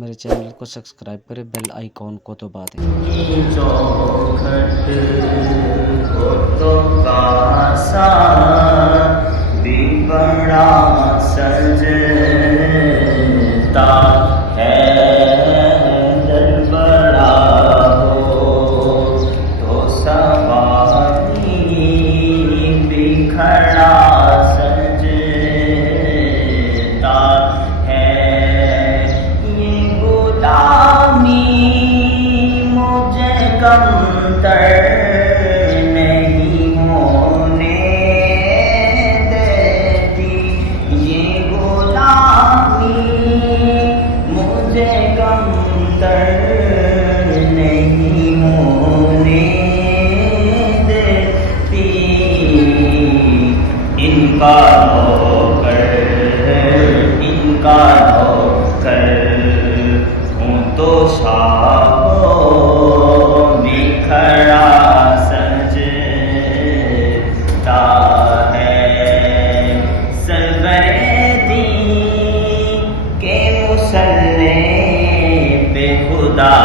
میرے چینل کو سبسکرائب کریں، بیل آئیکن کو دبا دیں۔ چوکھٹ کو تو کاسا بھی بڑا سجتا ہے، دل بڑا ہو تو سواری بھی کھڑا سجتا ہے۔ یہ غلامی مجھے کم تر نہیں ہونے دیتی، یہ غلامی مجھے کم تر نہیں ہونے دیتی۔ ان کا نوکر ہوں تو شاہوں میں کھڑا سجتا ہے۔ سرور دین کے مصلی پہ خدا